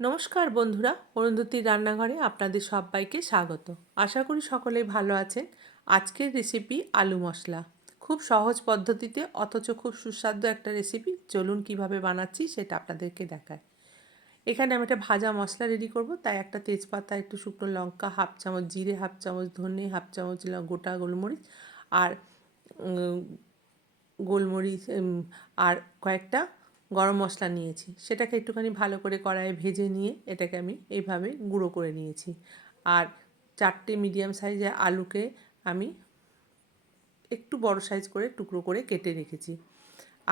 নমস্কার বন্ধুরা, অরুন্ধতির রান্নাঘরে আপনাদের সবাইকে স্বাগত। আশা করি সকলেই ভালো আছেন। আজকের রেসিপি আলু মশলা। খুব সহজ পদ্ধতিতে অথচ খুব সুস্বাদু একটা রেসিপি। চলুন কিভাবে বানাচ্ছি সেটা আপনাদেরকে দেখায়। এখানে আমি একটা ভাজা মশলা রেডি করব, তাই একটা তেজপাতা, একটু শুকনো লঙ্কা, হাফ চামচ জিরে, হাফ চামচ ধনে, হাফ চামচ গোটা গোলমরিচ আর গোলমরিচ আর কয়েকটা গরম মশলা নিয়েছি। সেটাকে একটুখানি ভালো করে কড়াইয়ে ভেজে নিয়ে এটাকে আমি এইভাবে গুঁড়ো করে নিয়েছি। আর 4টে মিডিয়াম সাইজের আলুকে আমি একটু বড় সাইজ করে টুকরো করে কেটে রেখেছি।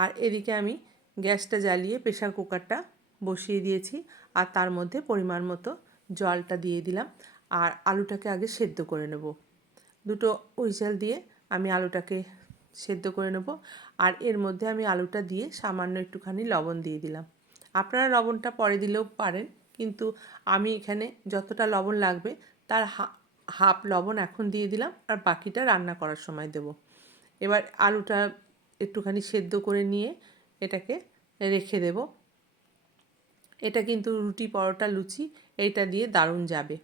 আর এদিকে আমি গ্যাসটা জ্বালিয়ে প্রেশার কুকারটা বসিয়ে দিয়েছি আর তার মধ্যে পরিমাণ মতো জলটা দিয়ে দিলাম। আর আলুটাকে আগে সেদ্ধ করে নেব। দুটো হুইসেল দিয়ে আমি আলুটাকে সেদ্ধ করে নেব। আর এর মধ্যে আমি আলুটা দিয়ে সামান্য একটুখানি লবণ দিয়ে দিলাম। আপনারা লবণটা পরে দিলেও পারেন, কিন্তু আমি এখানে যতটা লবণ লাগবে তার হাফ লবণ এখন দিয়ে দিলাম আর বাকিটা রান্না করার সময় দেব। এবার আলুটা একটুখানি সেদ্ধ করে নিয়ে এটাকে রেখে দেব। এটা কিন্তু রুটি, পরোটা, লুচি এইটা দিয়ে দারুণ যাবে।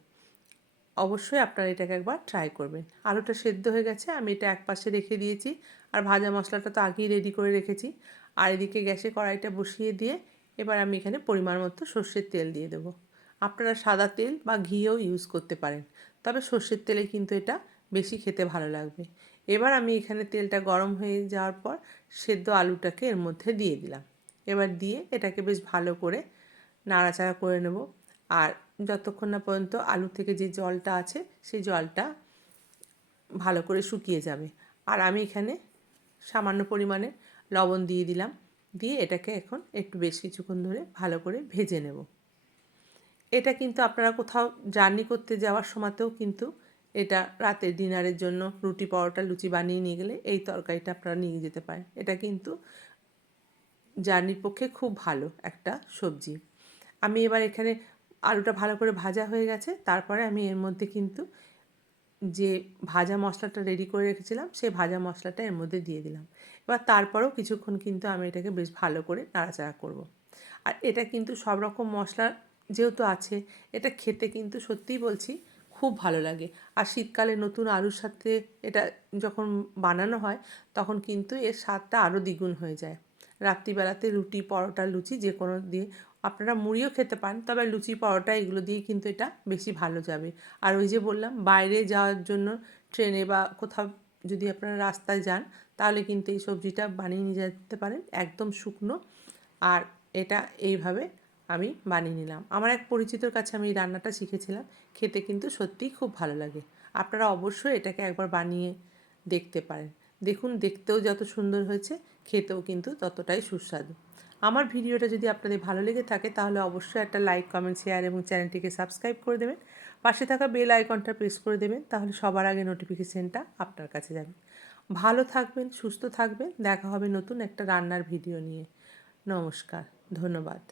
অবশ্যই আপনারা এটাকে একবার ট্রাই করবেন। আলুটা সেদ্ধ হয়ে গেছে, আমি এটা একপাশে রেখে দিয়েছি। আর ভাজা মশলাটা তো আগেই রেডি করে রেখেছি। আর এদিকে গ্যাসে কড়াইটা বসিয়ে দিয়ে এবার আমি এখানে পরিমাণ মতো সর্ষের তেল দিয়ে দেবো। আপনারা সাদা তেল বা ঘিও ইউজ করতে পারেন, তবে সর্ষের তেলে কিন্তু এটা বেশি খেতে ভালো লাগবে। এবার আমি এখানে তেলটা গরম হয়ে যাওয়ার পর সেদ্ধ আলুটাকে এর মধ্যে দিয়ে দিলাম। এবার দিয়ে এটাকে বেশ ভালো করে নাড়াচাড়া করে নেব। আর যতক্ষণ না পর্যন্ত আলু থেকে যে জলটা আছে সেই জলটা ভালো করে শুকিয়ে যাবে। আর আমি এখানে সামান্য পরিমাণে লবণ দিয়ে দিলাম। দিয়ে এটাকে এখন একটু বেশ কিছুক্ষণ ধরে ভালো করে ভেজে নেব। এটা কিন্তু আপনারা কোথাও জার্নি করতে যাওয়ার সময়তেও কিন্তু এটা রাতের ডিনারের জন্য রুটি, পরোটা, লুচি বানিয়ে নিয়ে গেলে এই তরকারিটা আপনারা নিয়ে যেতে পারেন। এটা কিন্তু জার্নির পক্ষে খুব ভালো একটা সবজি। আমি এবার এখানে আলুটা ভালো করে ভাজা হয়ে গেছে, তারপরে আমি এর মধ্যে কিন্তু যে ভাজা মশলাটা রেডি করে রেখেছিলাম সেই ভাজা মশলাটা এর মধ্যে দিয়ে দিলাম। এবার তারপরেও কিছুক্ষণ কিন্তু আমি এটাকে বেশ ভালো করে নাড়াচাড়া করব। আর এটা কিন্তু সব রকম মশলা যেহেতু আছে, এটা খেতে কিন্তু সত্যিই বলছি খুব ভালো লাগে। আর শীতকালে নতুন আলুর সাথে এটা যখন বানানো হয় তখন কিন্তু এর স্বাদটা আরও দ্বিগুণ হয়ে যায়। রাত্রিবেলাতে রুটি, পরোটা, লুচি যে কোনো দিয়ে আপনারা মুড়িও খেতে পারেন, তবে লুচি, পরোটা এগুলো দিয়ে কিন্তু এটা বেশি ভালো যাবে। আর ওই যে বললাম, বাইরে যাওয়ার জন্য ট্রেনে বা কোথাও যদি আপনারা রাস্তায় যান তাহলে কিন্তু এই সবজিটা বানিয়ে নিয়ে যেতে পারেন, একদম শুকনো। আর এটা এইভাবে আমি বানিয়ে নিলাম। আমার এক পরিচিতর কাছে আমি এই রান্নাটা শিখেছিলাম। খেতে কিন্তু সত্যিই খুব ভালো লাগে। আপনারা অবশ্যই এটাকে একবার বানিয়ে দেখতে পারেন। দেখুন, দেখতেও যত সুন্দর হয়েছে, খেতেও কিন্তু ততটাই সুস্বাদু। আমার ভিডিওটা যদি আপনাদের ভালো লেগে থাকে তাহলে অবশ্যই একটা লাইক, কমেন্ট, শেয়ার এবং চ্যানেলটিকে সাবস্ক্রাইব করে দেবেন। পাশে থাকা বেল আইকনটা প্রেস করে দেবেন, তাহলে সবার আগে নোটিফিকেশানটা আপনার কাছে যাবে। ভালো থাকবেন, সুস্থ থাকবেন। দেখা হবে নতুন একটা রান্নার ভিডিও নিয়ে। নমস্কার, ধন্যবাদ।